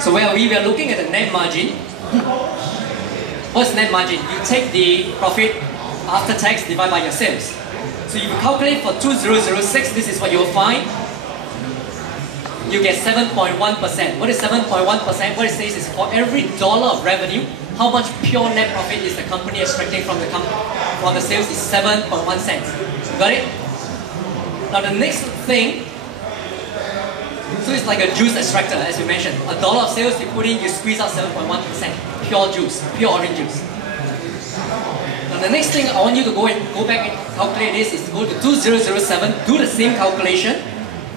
So where we were looking at the net margin. What's net margin? You take the profit after tax divided by your sales. So if you calculate for 2006, this is what you'll find. You get 7.1%. What is 7.1%? What it says is for every dollar of revenue, how much pure net profit is the company extracting from the sales is 7.1 cents. Got it? Now the next thing, so it's like a juice extractor, as we mentioned. A dollar of sales you put in, you squeeze out 7.1% pure juice, pure orange juice. Now the next thing I want you to go back and calculate this is to go to 2007, do the same calculation.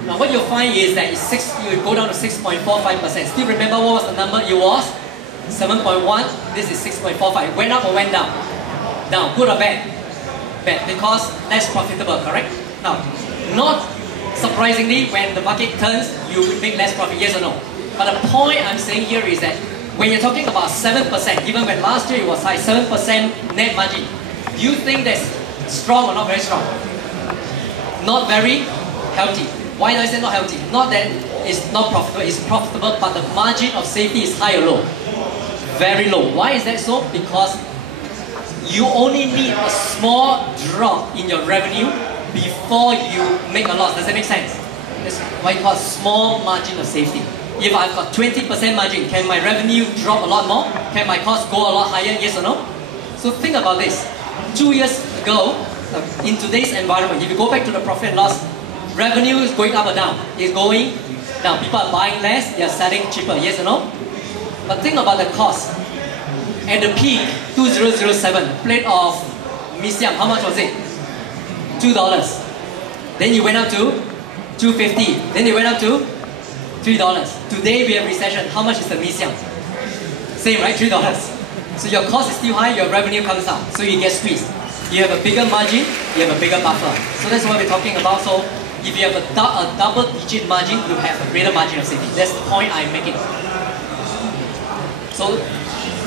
Now what you'll find is that you go down to 6.45%. Still remember what was the number? It was 7.1, this is 6.45. Went up or went down? Down. Good or bad? Bad, because less profitable, correct? Now, not surprisingly, when the market turns, you will make less profit, yes or no? But the point I'm saying here is that when you're talking about 7%, even when last year it was high, 7% net margin, do you think that's strong or not very strong? Not very healthy. Why do I say not healthy? Not that it's not profitable, it's profitable, but the margin of safety is high or low? Very low. Why is that so? Because you only need a small drop in your revenue before you make a loss. Does that make sense? That's why you call small margin of safety. If I've got 20% margin, can my revenue drop a lot more? Can my cost go a lot higher? Yes or no? So think about this. 2 years ago, in today's environment, if you go back to the profit and loss, revenue is going up or down? It's going down. People are buying less, they are selling cheaper. Yes or no? But think about the cost. At the peak, 2007, plate of mee siam, how much was it? $2. Then you went up to $2.50. Then you went up to $3. Today we have recession. How much is the mee siam? Same, right? $3. So your cost is still high, your revenue comes down. So you get squeezed. You have a bigger margin, you have a bigger buffer. So that's what we're talking about. So if you have a double-digit margin, you have a greater margin of safety. That's the point I'm making. So,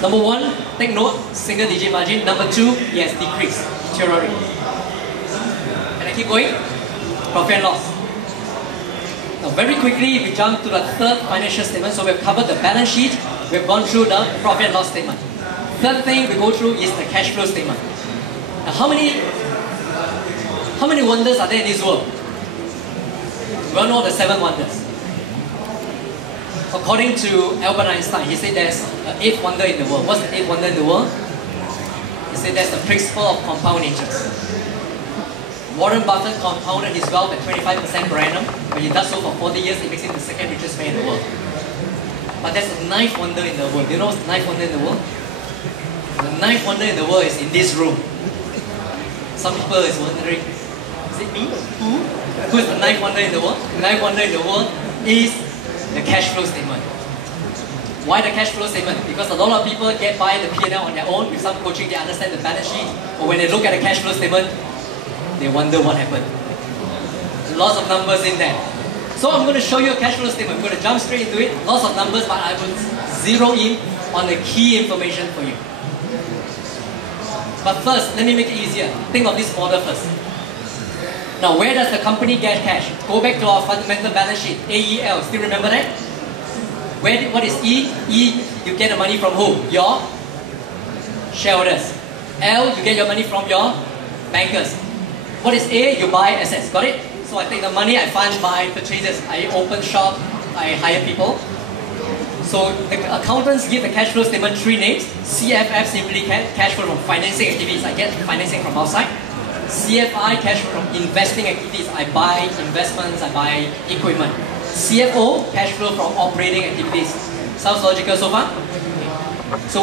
number one, take note, single-digit margin. Number two, yes, decrease, deteriorate. And I keep going, profit and loss. Now, very quickly, we jump to the third financial statement. So we've covered the balance sheet, we've gone through the profit and loss statement. Third thing we go through is the cash flow statement. Now, how many wonders are there in this world? We all know the 7 wonders. According to Albert Einstein, he said there's an 8th wonder in the world. What's the 8th wonder in the world? He said there's the principle of compound interest. Warren Buffett compounded his wealth at 25% per annum. When he does so for 40 years, it makes him the 2nd richest man in the world. But there's a 9th wonder in the world. Do you know what's the 9th wonder in the world? The 9th wonder in the world is in this room. Some people is wondering, is it me? Who? Who is the 9th wonder in the world? The 9th wonder in the world is the cash flow statement. Why the cash flow statement? Because a lot of people get by the P&L on their own. With some coaching, they understand the balance sheet. But when they look at the cash flow statement, they wonder what happened. Lots of numbers in there. So I'm going to show you a cash flow statement. I'm going to jump straight into it. Lots of numbers, but I will zero in on the key information for you. But first, let me make it easier. Think of this model first. Now, where does the company get cash? Go back to our fundamental balance sheet, AEL. Still remember that? What is E? E, you get the money from who? Your shareholders. L, you get your money from your bankers. What is A? You buy assets. Got it? So I take the money, I fund my purchases. I open shop, I hire people. So the accountants give the cash flow statement 3 names. CFF, simply cash flow from financing activities. I get financing from outside. CFI, cash flow from investing activities. I buy investments, I buy equipment. CFO, cash flow from operating activities. Sounds logical so far? So